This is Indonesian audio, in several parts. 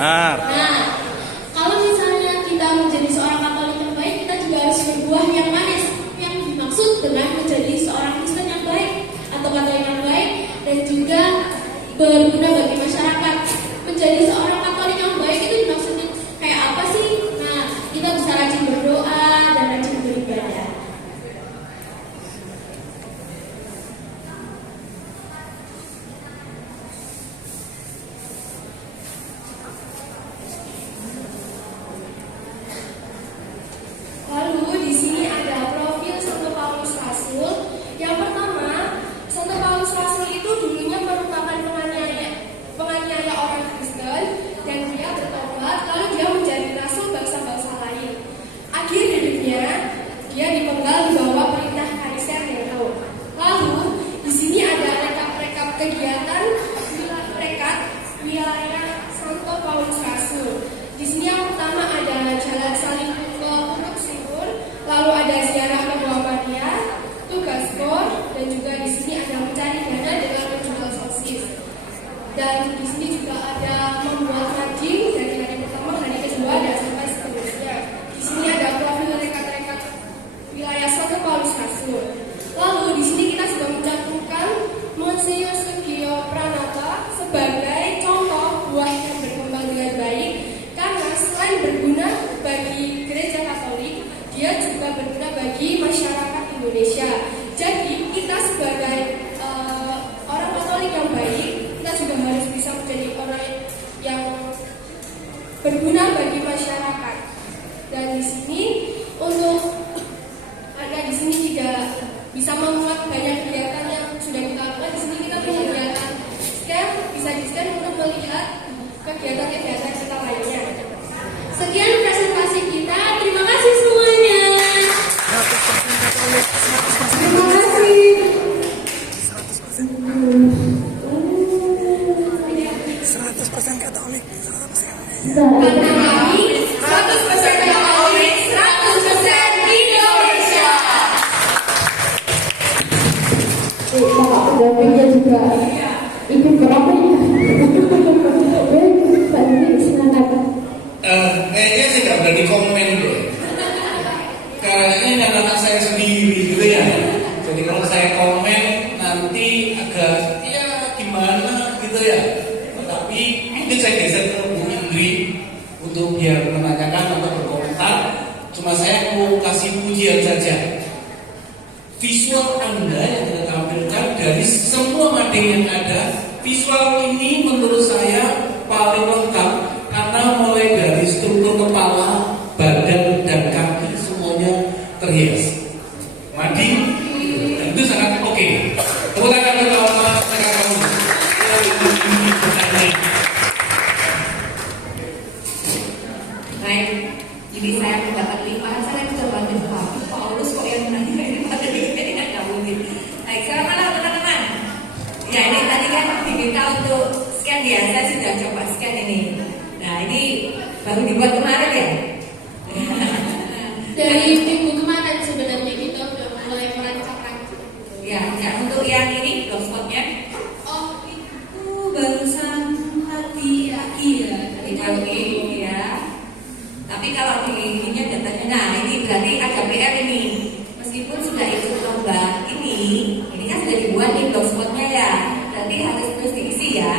Benar. Nah, kalau misalnya kita menjadi seorang Katolik yang baik, kita juga harus berbuah yang manis. Yang dimaksud dengan menjadi seorang Kristen yang baik atau Katolik yang baik dan juga berguna bagi masyarakat. Menjadi seorang Katolik yang baik itu dimaksudnya kayak apa sih? Nah, kita bisa rajin berdoa dan rajin beribadah. Lalu di sini ada profil Santo Paulus Rasul. Yang pertama, Santo Paulus Rasul itu dulunya merupakan penganiaya orang Kristen dan dia bertobat lalu dia menjadi rasul bangsa-bangsa lain. Akhir hidupnya dia dipenggal di bawah perintah Kaisar Nero. Lalu di sini ada rekap-rekap kegiatan wilayah Santo Paulus Rasul. Di sini yang pertama ada jalan salib ke Pondok Simun, lalu ada ziarah ke Muhammadiyah, tugas kor, dan juga di sini ada mencari dana dengan menjual sosis. Dan di sini juga ada membuat rajin dari hari pertama, hari kedua, dan sampai seterusnya. Di sini ada profil rekat-rekat wilayah Santo Paulus Rasul. Lalu di sini kita sudah mencantumkan Monsignor Sugio Pranata sebagai contoh buah yang berkembang dengan baik. Karena selain berguna bagi gereja Katolik, dia juga berguna bagi masyarakat Indonesia. Jadi kita sebagai orang Katolik yang baik, kita juga harus bisa menjadi orang yang berguna bagi masyarakat. Dan di sini untuk di sini juga bisa memuat banyak kegiatan yang sudah kita lakukan. Di sini kita punya kegiatan scan, bisa di scan untuk melihat kegiatan-kegiatan kita lainnya. Sekian presentasi kita. Terima kasih semuanya. Terima kasih. 100% Katolik. Karena kami 100% Katolik, 100% Indonesia. Bapak pendampingnya juga ikut berapa ya? Pak Dini silakan. Kayaknya saya nggak berani komen deh. Kayaknya anak saya sendiri gitu ya. Jadi kalau saya komen nanti agak ya gimana gitu ya. Tetapi mungkin saya geser ke Bu Indri untuk biar menanyakan atau berkomentar. Cuma saya mau kasih pujian saja. Visual Anda yang kita tampilkan dari semua mading yang ada, visual ini menurut saya paling lengkap karena mulai dari struktur kepala, badan, dan kaki semuanya terhias. Mading, itu sangat oke. Tepuk tangan bersama rekan kamu. Baik, jadi saya mendapat limpahan, saya coba Pak Paulus kok yang menanya ini pada ini kan nggak mungkin. Baik, selamat malam teman-teman. Ya ini tadi kan diminta untuk scan ya, saya sudah coba scan ini. Nah ini baru dibuat kemarin ya. Dari minggu kemarin sebenarnya kita udah mulai merancang. Ya, untuk yang ini blogspotnya. Oh, itu Barusan hati ya. Oke, ya. Tapi kalau di ininya datanya, nah ini berarti ada PR ini. Meskipun sudah ikut lomba ini kan sudah dibuat nih blogspotnya ya. Berarti harus terus diisi ya.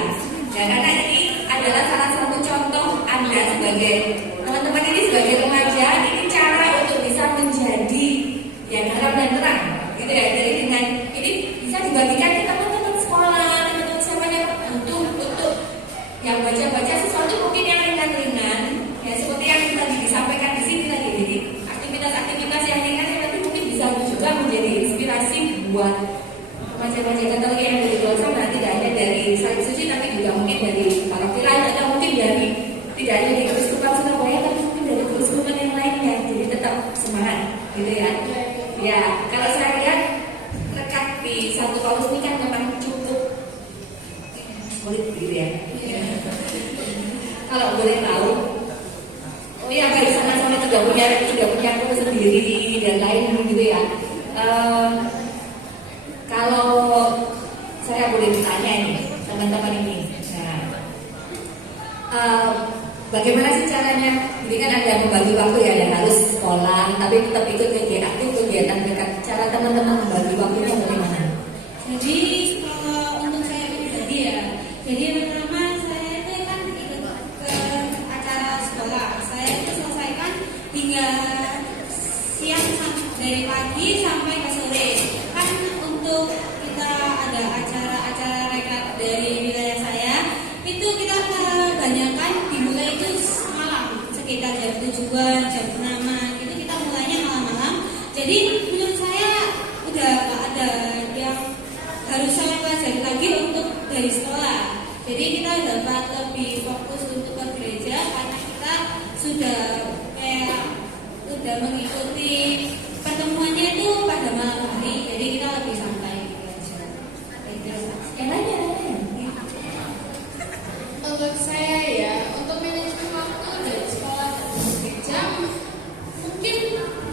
Dan karena ini adalah salah satu contoh Anda sebagai teman-teman ini sebagai remaja, ini cara untuk bisa menjadi yang terang dan terang, gitu ya. Jadi dengan ini bisa dibagikan ke teman-teman sekolah, teman-teman siapa yang butuh untuk yang baca-baca sesuatu mungkin yang ringan-ringan, ya seperti yang tadi disampaikan di sini tadi. Jadi aktivitas-aktivitas yang ringan yang nanti mungkin bisa juga menjadi inspirasi buat remaja-remaja Katolik yang dari luar sana, tidak hanya dari Salib Suci, tapi juga mungkin dari paroki lain atau mungkin dari tidak hanya di Keuskupan Surabaya, tapi mungkin dari keuskupan yang lainnya. Jadi tetap semangat, gitu ya. Ya, kalau saya lihat rekat di Santo Paulus ini kan memang cukup sulit, gitu ya. Kalau boleh tahu, oh ya kayak di sana sudah punya kue sendiri dan lain gitu ya. Kalau saya boleh bertanya nih teman-teman ini, nah, Bagaimana sih caranya? Jadi kan ada membagi waktu ya, ada harus sekolah, tapi tetap ikut kegiatan dekat. Cara teman-teman membagi waktunya bagaimana? Jadi kalau untuk saya pribadi ya, jadi yang pertama saya itu kan ikut ke acara sekolah. Saya itu selesaikan hingga siang dari pagi sampai ke sore. Kan untuk kita ada acara-acara rekat dari wilayah saya, itu kita kebanyakan dimulai itu malam, sekitar jam 7-an, jam 6-an, itu kita mulainya malam-malam. Jadi menurut saya udah gak ada yang harus saya pelajari lagi untuk dari sekolah. Jadi kita dapat lebih fokus untuk ke gereja karena kita sudah mengikuti pertemuannya itu pada malam hari. Jadi kita lebih santai gitu aja. Yang lainnya? Untuk saya ya, untuk manajemen waktu dari sekolah dan gereja, mungkin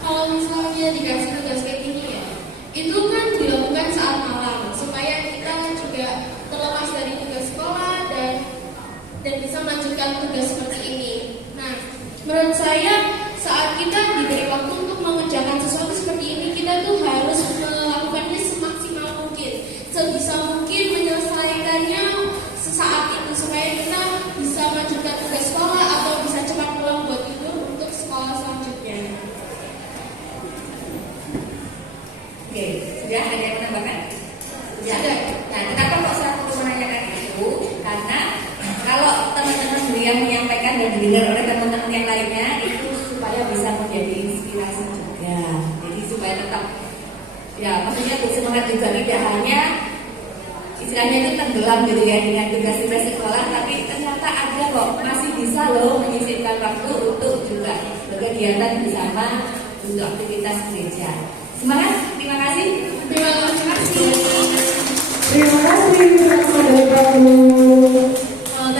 kalau misalnya dikasih tugas kayak gini ya, itu kan dilakukan saat malam supaya kita juga terlepas dari tugas sekolah dan bisa melanjutkan tugas seperti ini. Nah, menurut saya saat kita diberi waktu untuk mengerjakan sesuatu seperti ini, kita tuh harus melakukannya semaksimal mungkin, sebisa mungkin menyelesaikannya sesaat itu supaya kita bisa melanjutkan tugas sekolah atau bisa cepat pulang buat tidur untuk sekolah selanjutnya. Oke, sudah ada yang menambahkan? Sudah. Nah, kenapa kok saya perlu menanyakan itu? Karena kalau teman-teman beliau menyampaikan dan didengar oleh teman-teman yang lainnya, itu supaya bisa menjadi inspirasi juga. Jadi supaya tetap, ya maksudnya bersemangat juga, tidak hanya istilahnya itu tenggelam gitu ya dengan tugas-tugas sekolah, tapi ternyata ada kok masih bisa loh menyisipkan waktu untuk juga berkegiatan bersama untuk aktivitas gereja. Semangat, terima kasih. Terima kasih. Terima kasih kepada Bapak.